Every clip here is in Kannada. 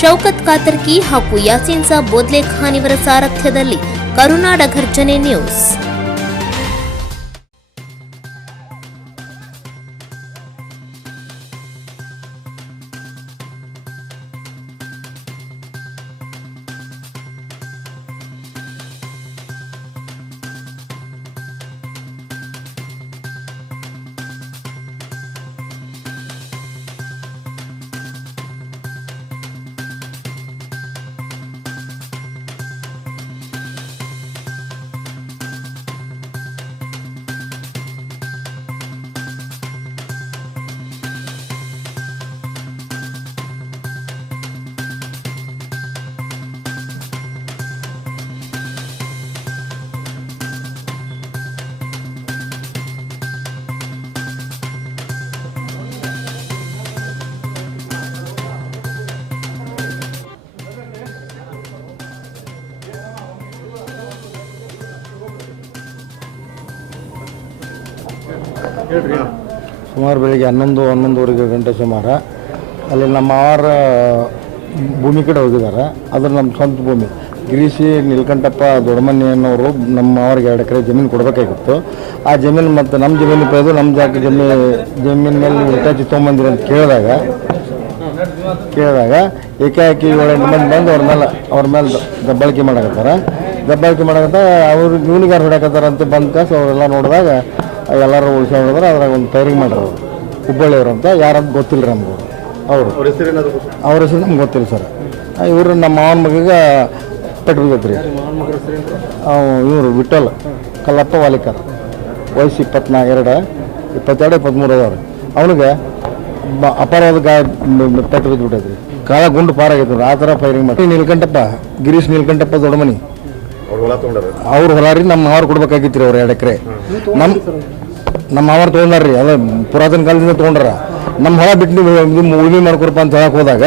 ಶೌಕತ್ ಕಾತರ್ಕಿ ಹಾಗೂ ಯಾಸೀನ್ ಸಾಬ್ ಬೋದ್ಲೆ ಖಾನ್ ಇವರ ಸಾರಥ್ಯದಲ್ಲಿ ಕರುನಾಡ ಘರ್ಜನೆ ನ್ಯೂಸ್. ಸುಮಾರು ಬೆಳಿಗ್ಗೆ 11-11:30 ಗಂಟೆ ಸುಮಾರು ಅಲ್ಲಿ ನಮ್ಮ ಅವರ ಭೂಮಿ ಕಡೆ ಹೋಗಿದ್ದಾರೆ. ಅದು ನಮ್ಮ ಸ್ವಂತ ಭೂಮಿ. ಗಿರೀಶಿ ನೀಲಕಂಠಪ್ಪ ದೊಡ್ಡಮನಿ ಅನ್ನೋರು ನಮ್ಮ ಅವ್ರಿಗೆ 2 ಎಕರೆ ಜಮೀನು ಕೊಡಬೇಕಾಗಿತ್ತು. ಆ ಜಮೀನು ಮತ್ತು ನಮ್ಮ ಜಮೀನು ಪಡೆದು ನಮ್ಮ ಜಮೀನು ಮೇಲೆ ಉಲ್ಟಾಚಿ ತೊಗೊಂಬಂದಿರಿ ಅಂತ ಕೇಳಿದಾಗ ಏಕಾಏಕಿ 7-8 ಮಂದಿ ಬಂದು ಅವ್ರ ಮೇಲೆ ದಬ್ಬಾಳಿಕೆ ಮಾಡಕತ್ತಾರ. ಅವ್ರು ಇವನಿಗೆ ಯಾರು ಹೊಡ್ಯಾಕತ್ತಾರ ಅಂತ ಬಂದ ಕಾಸು ಅವರೆಲ್ಲ ನೋಡಿದಾಗ ಎಲ್ಲರೂ ಉಳಿಸ್ಕೊಂಡಿದ್ರೆ ಅದ್ರಾಗ ಒಂದು ಫೈರಿಂಗ್ ಮಾಡ್ಯಾರ. ಹುಬ್ಬಳ್ಳಿಯವರು ಅಂತ ಯಾರಂತ ಗೊತ್ತಿಲ್ಲ ರೀ ನಮ್ಗೆ. ಅವ್ರ ಹೆಸರು ನಮ್ಗೆ ಗೊತ್ತಿಲ್ಲ ಸರ್. ಇವರು ನಮ್ಮ ಮಾವನ ಮಗಿಗೆ ಪೆಟ್ಟು ಬಿದ್ದೈತೆ ರೀ. ಇವರು ವಿಠಲ್ ಕಲ್ಲಪ್ಪ ವಾಲಿಕರ್, ವಯಸ್ಸು 22-23 ಅದಾವ್ರಿ. ಅವನಿಗೆ ಅಪಾರವಾದ ಪೆಟ್ಟು ಬಿದ್ದುಬಿಟ್ಟೈತೆ ರೀ. ಕಾಲ ಗುಂಡು ಪಾರಾಗೈತೆ. ಆ ಥರ ಫೈರಿಂಗ್ ಮಾಡಿ ಗಿರೀಶ್ ನೀಲಕಂಠಪ್ಪ ದೊಡ್ಡಮನಿ ಅವ್ರು ಹೊಲ ರೀ. ನಮ್ಮ ಮಾವರು ಕೊಡ್ಬೇಕಾಗಿತ್ತು ರೀ ಅವ್ರು 2 ಎಕರೆ. ನಮ್ಮ ಮಾವರು ತೊಗೊಂಡಾರ್ರಿ. ಅದು ಪುರಾತನ ಕಾಲದಿಂದ ತೊಗೊಂಡ್ರ. ನಮ್ಮ ಹೊಲ ಬಿಟ್ಟು ನೀವು ಉಳುಮೆ ಮಾಡ್ಕೊಡಪ್ಪ ಅಂತ ಹೇಳಕ್ಕೆ ಹೋದಾಗ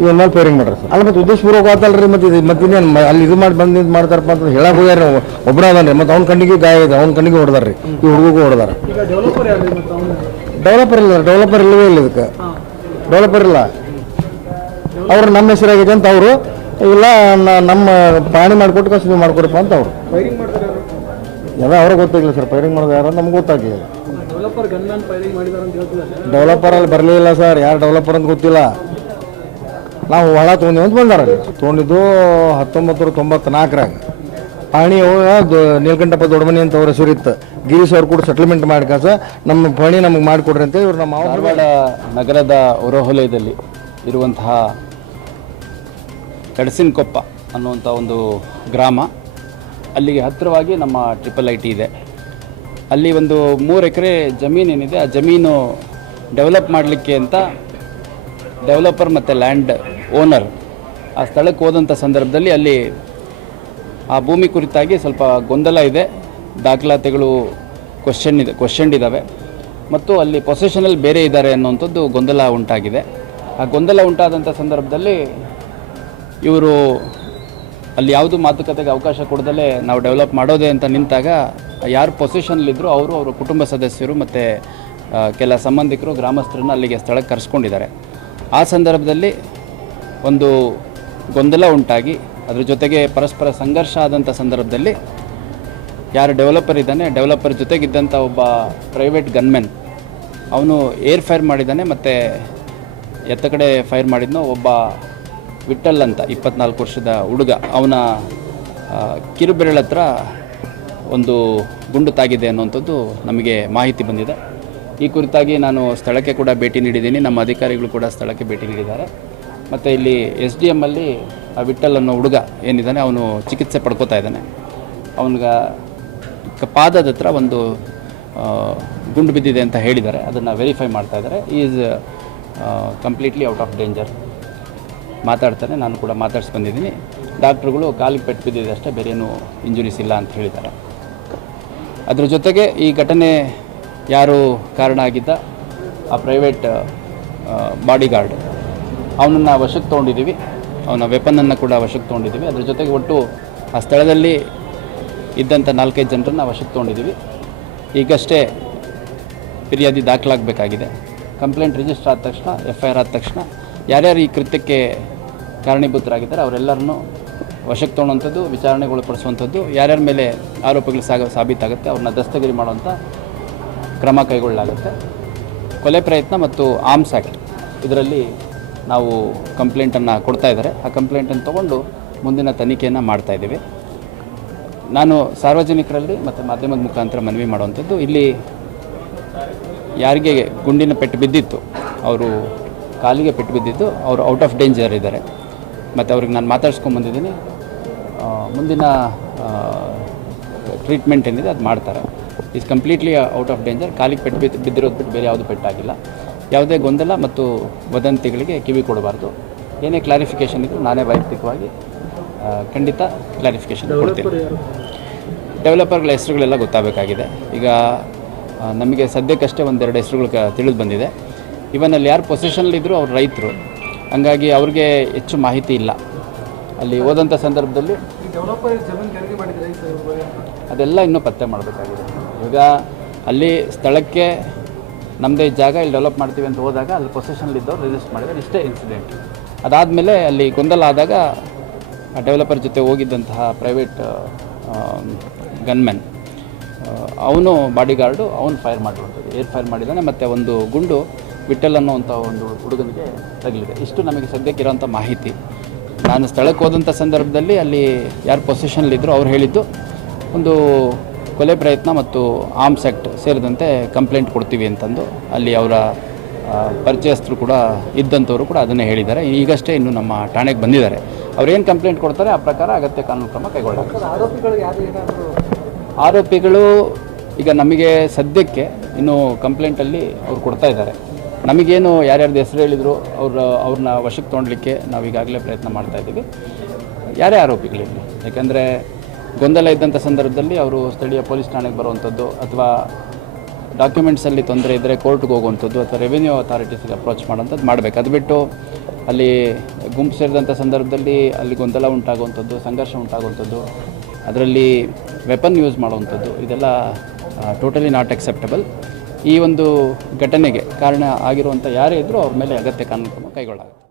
ಇವನ್ ಮೇಲೆ ಫೈರಿಂಗ್ ಮಾಡ್ರಿ ಸರ್. ಅಲ್ಲಿ ಮತ್ತೆ ಉದ್ದೇಶಪೂರ್ವಕ ಆತಲ್ರಿ. ಮತ್ತೆ ಇನ್ನೇನು ಅಲ್ಲಿ ಇದು ಬಂದು ಮಾಡ್ತಾರಪ್ಪ ಅಂತ ಹೇಳಕ್ ಹೋಗ್ಯಾರ. ಒಬ್ಬರ ಅದನ್ರಿ. ಮತ್ತು ಅವ್ನ ಕಣ್ಣಿಗೆ ಗಾಯ ಇದೆ. ಅವ್ನ ಕಣ್ಣಿಗೆ ಹೊಡೆದಾರ್ರಿ. ಈ ಹುಡುಗಗೂ ಹೊಡೆದಾರ. ಡೆವಲಪರ್ ಇಲ್ಲವೇ ಇಲ್ಲ. ಇದಕ್ಕೆ ಡೆವಲಪರ್ ಇಲ್ಲ. ಅವ್ರು ನಮ್ಮ ಹೆಸರಾಗಿದೆ ಅಂತ ಅವರು ಇಲ್ಲ ನಮ್ಮ ಪಾಣಿ ಮಾಡಿಕೊಟ್ಟು ಕಸ ನೀವು ಮಾಡ್ಕೊಡಪ್ಪ ಅಂತ ಅವರು ಎಲ್ಲ ಅವ್ರಿಗೆ ಗೊತ್ತಾಗಿಲ್ಲ ಸರ್. ಫೈರಿಂಗ್ ಮಾಡೋದು ಯಾರು ನಮ್ಗೆ ಗೊತ್ತಾಗಿಲ್ಲ. ಡೆವಲಪರ್ ಅಲ್ಲಿ ಬರಲಿಲ್ಲ ಸರ್. ಯಾರು ಡೆವಲಪರ್ ಅಂತ ಗೊತ್ತಿಲ್ಲ. ನಾವು ಹೊಳ ತೊಗೊಂಡಿವಿ ಅಂತ ಬಂದಾರ. ತೊಗೊಂಡಿದ್ದು 1994ರಾಗ. ಪಾಣಿ ನೀಲಕಂಠಪ್ಪ ದೊಡ್ಡಮನಿ ಅಂತ ಅವ್ರ ಹೆಸರಿತ್ತು. ಗಿರೀಶ್ ಅವ್ರು ಕೂಡ ಸೆಟ್ಲ್ಮೆಂಟ್ ಮಾಡಿ ಕಾಸ ನಮ್ಮ ಪಾಣಿ ನಮಗೆ ಮಾಡಿಕೊಡ್ರಿ ಅಂತ ಇವ್ರು ನಮ್ಮ ಧಾರವಾಡ ನಗರದ ಹೊರವಲಯದಲ್ಲಿ ಇರುವಂತಹ ಕಡಸಿನಕೊಪ್ಪ ಅನ್ನುವಂಥ ಒಂದು ಗ್ರಾಮ. ಅಲ್ಲಿಗೆ ಹತ್ತಿರವಾಗಿ ನಮ್ಮ IIIT ಇದೆ. ಅಲ್ಲಿ ಒಂದು 3 ಎಕರೆ ಜಮೀನೇನಿದೆ, ಆ ಜಮೀನು ಡೆವಲಪ್ ಮಾಡಲಿಕ್ಕೆ ಅಂತ ಡೆವಲಪರ್ ಮತ್ತು ಲ್ಯಾಂಡ್ ಓನರ್ ಆ ಸ್ಥಳಕ್ಕೆ ಹೋದಂಥ ಸಂದರ್ಭದಲ್ಲಿ ಅಲ್ಲಿ ಆ ಭೂಮಿ ಕುರಿತಾಗಿ ಸ್ವಲ್ಪ ಗೊಂದಲ ಇದೆ. ದಾಖಲಾತಿಗಳು ಕ್ವಶನ್ ಇದ್ದಾವೆ ಮತ್ತು ಅಲ್ಲಿ ಪೊಸೆಷನಲ್ಲಿ ಬೇರೆ ಇದ್ದಾರೆ ಅನ್ನುವಂಥದ್ದು ಗೊಂದಲ ಉಂಟಾಗಿದೆ. ಆ ಗೊಂದಲ ಉಂಟಾದಂಥ ಸಂದರ್ಭದಲ್ಲಿ ಇವರು ಅಲ್ಲಿ ಯಾವುದು ಮಾತುಕತೆಗೆ ಅವಕಾಶ ಕೊಡದಲ್ಲೇ ನಾವು ಡೆವಲಪ್ ಮಾಡೋದೇ ಅಂತ ನಿಂತಾಗ ಯಾರು ಪೊಸಿಷನ್ಲಿದ್ದರು ಅವರ ಕುಟುಂಬ ಸದಸ್ಯರು ಮತ್ತು ಕೆಲ ಸಂಬಂಧಿಕರು ಗ್ರಾಮಸ್ಥರನ್ನು ಅಲ್ಲಿಗೆ ಸ್ಥಳಕ್ಕೆ ಕರೆಸ್ಕೊಂಡಿದ್ದಾರೆ. ಆ ಸಂದರ್ಭದಲ್ಲಿ ಒಂದು ಗೊಂದಲ ಉಂಟಾಗಿ ಅದ್ರ ಜೊತೆಗೆ ಪರಸ್ಪರ ಸಂಘರ್ಷ ಆದಂಥ ಸಂದರ್ಭದಲ್ಲಿ ಯಾರು ಡೆವಲಪರ್ ಇದ್ದಾನೆ, ಡೆವಲಪರ್ ಜೊತೆಗಿದ್ದಂಥ ಒಬ್ಬ ಪ್ರೈವೇಟ್ ಗನ್ಮೆನ್ ಅವನು ಏರ್ ಫೈರ್ ಮಾಡಿದ್ದಾನೆ. ಮತ್ತು ಎತ್ತ ಕಡೆ ಫೈರ್ ಮಾಡಿದ್ನೋ ಒಬ್ಬ ವಿಠಲ್ ಅಂತ 24 ವರ್ಷದ ಹುಡುಗ, ಅವನ ಕಿರುಬೆರಳ ಹತ್ರ ಒಂದು ಗುಂಡು ತಾಗಿದೆ ಅನ್ನುವಂಥದ್ದು ನಮಗೆ ಮಾಹಿತಿ ಬಂದಿದೆ. ಈ ಕುರಿತಾಗಿ ನಾನು ಸ್ಥಳಕ್ಕೆ ಕೂಡ ಭೇಟಿ ನೀಡಿದ್ದೀನಿ. ನಮ್ಮ ಅಧಿಕಾರಿಗಳು ಕೂಡ ಸ್ಥಳಕ್ಕೆ ಭೇಟಿ ನೀಡಿದ್ದಾರೆ. ಮತ್ತು ಇಲ್ಲಿ SDM ಅಲ್ಲಿ ಆ ವಿಠಲ್ ಅನ್ನೋ ಹುಡುಗ ಏನಿದ್ದಾನೆ ಅವನು ಚಿಕಿತ್ಸೆ ಪಡ್ಕೋತಾ ಇದ್ದಾನೆ. ಅವನಿಗೆ ಪಾದದ ಹತ್ರ ಒಂದು ಗುಂಡು ಬಿದ್ದಿದೆ ಅಂತ ಹೇಳಿದ್ದಾರೆ. ಅದನ್ನು ವೆರಿಫೈ ಮಾಡ್ತಾ ಇದ್ದಾರೆ. Is completely out of danger ಮಾತಾಡ್ತಾನೆ. ನಾನು ಕೂಡ ಮಾತಾಡ್ಸಿ ಬಂದಿದ್ದೀನಿ. ಡಾಕ್ಟ್ರುಗಳು ಕಾಲಿಗೆ ಪೆಟ್ಟು ಬಿದ್ದಿದೆ ಅಷ್ಟೇ, ಬೇರೇನು ಇಂಜುರೀಸ್ ಇಲ್ಲ ಅಂತ ಹೇಳಿದ್ದಾರೆ. ಅದ್ರ ಜೊತೆಗೆ ಈ ಘಟನೆ ಯಾರು ಕಾರಣ ಆಗಿದ್ದ ಆ ಪ್ರೈವೇಟ್ ಬಾಡಿಗಾರ್ಡ್ ಅವನನ್ನು ವಶಕ್ಕೆ ತೊಗೊಂಡಿದ್ದೀವಿ. ಅವನ ವೆಪನನ್ನು ಕೂಡ ವಶಕ್ಕೆ ತೊಗೊಂಡಿದ್ದೀವಿ. ಅದ್ರ ಜೊತೆಗೆ ಒಟ್ಟು ಆ ಸ್ಥಳದಲ್ಲಿ ಇದ್ದಂಥ 4-5 ಜನರನ್ನು ವಶಕ್ಕೆ ತೊಗೊಂಡಿದ್ದೀವಿ. ಈಗಷ್ಟೇ ಫಿರ್ಯಾದಿ ದಾಖಲಾಗಬೇಕಾಗಿದೆ. ಕಂಪ್ಲೇಂಟ್ ರಿಜಿಸ್ಟರ್ ಆದ ತಕ್ಷಣ, FIR ಆದ ತಕ್ಷಣ ಯಾರ್ಯಾರು ಈ ಕೃತ್ಯಕ್ಕೆ ಕಾರಣೀಭೂತರಾಗಿದ್ದಾರೆ ಅವರೆಲ್ಲರನ್ನೂ ವಶಕ್ಕೆ ತೊಗೊಳ್ಳೋಂಥದ್ದು, ವಿಚಾರಣೆಗೊಳಪಡಿಸುವಂಥದ್ದು, ಯಾರ್ಯಾರ ಮೇಲೆ ಆರೋಪಗಳು ಸಾಬೀತಾಗುತ್ತೆ ಅವ್ರನ್ನ ದಸ್ತಗಿರಿ ಮಾಡುವಂಥ ಕ್ರಮ ಕೈಗೊಳ್ಳಲಾಗುತ್ತೆ. ಕೊಲೆ ಪ್ರಯತ್ನ ಮತ್ತು ಆರ್ಮ್ಸ್ ಆ್ಯಕ್ಟ್ ಇದರಲ್ಲಿ ನಾವು ಕಂಪ್ಲೇಂಟನ್ನು ಕೊಡ್ತಾ ಇದ್ದಾರೆ. ಆ ಕಂಪ್ಲೇಂಟನ್ನು ತೊಗೊಂಡು ಮುಂದಿನ ತನಿಖೆಯನ್ನು ಮಾಡ್ತಾಯಿದ್ದೀವಿ. ನಾನು ಸಾರ್ವಜನಿಕರಲ್ಲಿ ಮತ್ತು ಮಾಧ್ಯಮದ ಮುಖಾಂತರ ಮನವಿ ಮಾಡುವಂಥದ್ದು, ಇಲ್ಲಿ ಯಾರಿಗೆ ಗುಂಡಿನ ಪೆಟ್ಟು ಬಿದ್ದಿತ್ತು, ಅವರು ಕಾಲಿಗೆ ಪೆಟ್ಟು ಬಿದ್ದಿದ್ದು, ಅವರು ಔಟ್ ಆಫ್ ಡೇಂಜರ್ ಇದ್ದಾರೆ. ಮತ್ತು ಅವ್ರಿಗೆ ನಾನು ಮಾತಾಡ್ಸ್ಕೊಂಬಂದಿದ್ದೀನಿ. ಮುಂದಿನ ಟ್ರೀಟ್ಮೆಂಟ್ ಏನಿದೆ ಅದು ಮಾಡ್ತಾರೆ. Is completely out of danger. ಕಾಲಿಗೆ ಪೆಟ್ಟು ಬಿದ್ದಿರೋದು ಬಿಟ್ಟು ಬೇರೆ ಯಾವುದು ಪೆಟ್ಟಾಗಿಲ್ಲ. ಯಾವುದೇ ಗೊಂದಲ ಮತ್ತು ವದಂತಿಗಳಿಗೆ ಕಿವಿ ಕೊಡಬಾರ್ದು. ಏನೇ ಕ್ಲಾರಿಫಿಕೇಷನ್ ಇದ್ದರೂ ನಾನೇ ವೈಯಕ್ತಿಕವಾಗಿ ಖಂಡಿತ ಕ್ಲಾರಿಫಿಕೇಷನ್ ಕೊಡ್ತೀನಿ. ಡೆವಲಪರ್ಗಳ ಹೆಸರುಗಳೆಲ್ಲ ಗೊತ್ತಾಗಬೇಕಾಗಿದೆ. ಈಗ ನಮಗೆ ಸದ್ಯಕ್ಕಷ್ಟೇ ಒಂದೆರಡು ಹೆಸರುಗಳು ತಿಳಿದು ಬಂದಿದೆ. ಇವನ್ ಅಲ್ಲಿ ಯಾರು ಪೊಸಿಷನಲ್ಲಿದ್ದರೂ ಅವ್ರು ರೈತರು, ಹಂಗಾಗಿ ಅವ್ರಿಗೆ ಹೆಚ್ಚು ಮಾಹಿತಿ ಇಲ್ಲ. ಅಲ್ಲಿ ಹೋದಂಥ ಸಂದರ್ಭದಲ್ಲಿ ಅದೆಲ್ಲ ಇನ್ನೂ ಪತ್ತೆ ಮಾಡಬೇಕಾಗಿದೆ. ಈಗ ಅಲ್ಲಿ ಸ್ಥಳಕ್ಕೆ ನಮ್ಮದೇ ಜಾಗ ಇಲ್ಲಿ ಡೆವಲಪ್ ಮಾಡ್ತೀವಿ ಅಂತ ಹೋದಾಗ ಅಲ್ಲಿ ಪೊಸಿಷನಲ್ಲಿದ್ದವ್ರು ರಿಜಿಸ್ಟರ್ ಮಾಡಿದ್ದಾರೆ. ಇಷ್ಟೇ ಇನ್ಸಿಡೆಂಟ್. ಅದಾದಮೇಲೆ ಅಲ್ಲಿ ಗೊಂದಲ ಆದಾಗ ಡೆವಲಪರ್ ಜೊತೆ ಹೋಗಿದ್ದಂತಹ ಪ್ರೈವೇಟ್ ಗನ್ಮೆನ್ ಅವನು ಬಾಡಿಗಾರ್ಡು ಅವನು ಫೈರ್ ಮಾಡಿರುವಂಥದ್ದು, ಏರ್ ಫೈರ್ ಮಾಡಿದ್ದಾನೆ. ಮತ್ತು ಒಂದು ಗುಂಡು ವಿಠಲ್ ಅನ್ನೋವಂಥ ಒಂದು ಹುಡುಗನಿಗೆ ತಗಲಿದೆ. ಇಷ್ಟು ನಮಗೆ ಸದ್ಯಕ್ಕೆ ಇರೋಂಥ ಮಾಹಿತಿ. ನಾನು ಸ್ಥಳಕ್ಕೆ ಹೋದಂಥ ಸಂದರ್ಭದಲ್ಲಿ ಅಲ್ಲಿ ಯಾರು ಪೊಸಿಷನಲ್ಲಿದ್ದರು ಅವ್ರು ಹೇಳಿದ್ದು ಒಂದು ಕೊಲೆ ಪ್ರಯತ್ನ ಮತ್ತು ಆರ್ಮ್ಸ್ ಆ್ಯಕ್ಟ್ ಸೇರಿದಂತೆ ಕಂಪ್ಲೇಂಟ್ ಕೊಡ್ತೀವಿ ಅಂತಂದು. ಅಲ್ಲಿ ಅವರ ಪರಿಚಯಸ್ಥರು ಕೂಡ ಇದ್ದಂಥವರು ಕೂಡ ಅದನ್ನೇ ಹೇಳಿದ್ದಾರೆ. ಈಗಷ್ಟೇ ಇನ್ನು ನಮ್ಮ ಠಾಣೆಗೆ ಬಂದಿದ್ದಾರೆ. ಅವ್ರೇನು ಕಂಪ್ಲೇಂಟ್ ಕೊಡ್ತಾರೆ ಆ ಪ್ರಕಾರ ಅಗತ್ಯ ಕಾನೂನು ಕ್ರಮ ಕೈಗೊಳ್ಳಬೇಕು. ಆರೋಪಿಗಳು ಈಗ ನಮಗೆ ಸದ್ಯಕ್ಕೆ ಇನ್ನು ಕಂಪ್ಲೇಂಟಲ್ಲಿ ಅವ್ರು ಕೊಡ್ತಾ ಇದ್ದಾರೆ. ನಮಗೇನು ಯಾರ್ಯಾರ್ದು ಹೆಸರು ಹೇಳಿದರು ಅವ್ರನ್ನ ವಶಕ್ಕೆ ತೊಗೊಳ್ಲಿಕ್ಕೆ ನಾವು ಈಗಾಗಲೇ ಪ್ರಯತ್ನ ಮಾಡ್ತಾಯಿದ್ದೀವಿ. ಯಾರೇ ಆರೋಪಿಗಳಿರಲಿ, ಯಾಕಂದರೆ ಗೊಂದಲ ಇದ್ದಂಥ ಸಂದರ್ಭದಲ್ಲಿ ಅವರು ಸ್ಥಳೀಯ ಪೊಲೀಸ್ ಠಾಣೆಗೆ ಬರುವಂಥದ್ದು, ಅಥವಾ ಡಾಕ್ಯುಮೆಂಟ್ಸಲ್ಲಿ ತೊಂದರೆ ಇದ್ದರೆ ಕೋರ್ಟ್ಗೆ ಹೋಗುವಂಥದ್ದು, ಅಥವಾ ರೆವಿನ್ಯೂ ಅಥಾರಿಟೀಸ್ಗೆ ಅಪ್ರೋಚ್ ಮಾಡೋಂಥದ್ದು ಮಾಡಬೇಕು. ಅದು ಬಿಟ್ಟು ಅಲ್ಲಿ ಗುಂಪು ಸೇರಿದಂಥ ಸಂದರ್ಭದಲ್ಲಿ ಅಲ್ಲಿ ಗೊಂದಲ ಉಂಟಾಗುವಂಥದ್ದು, ಸಂಘರ್ಷ ಉಂಟಾಗುವಂಥದ್ದು, ಅದರಲ್ಲಿ ವೆಪನ್ ಯೂಸ್ ಮಾಡುವಂಥದ್ದು, ಇದೆಲ್ಲ ಟೋಟಲಿ ನಾಟ್ ಅಕ್ಸೆಪ್ಟಬಲ್. ಈ ಒಂದು ಘಟನೆಗೆ ಕಾರಣ ಆಗಿರುವಂಥ ಯಾರೇ ಇದ್ದರೂ ಅವ್ರ ಮೇಲೆ ಅಗತ್ಯ ಕಾನೂನು ಕ್ರಮ ಕೈಗೊಳ್ಳಲಾಗುತ್ತೆ.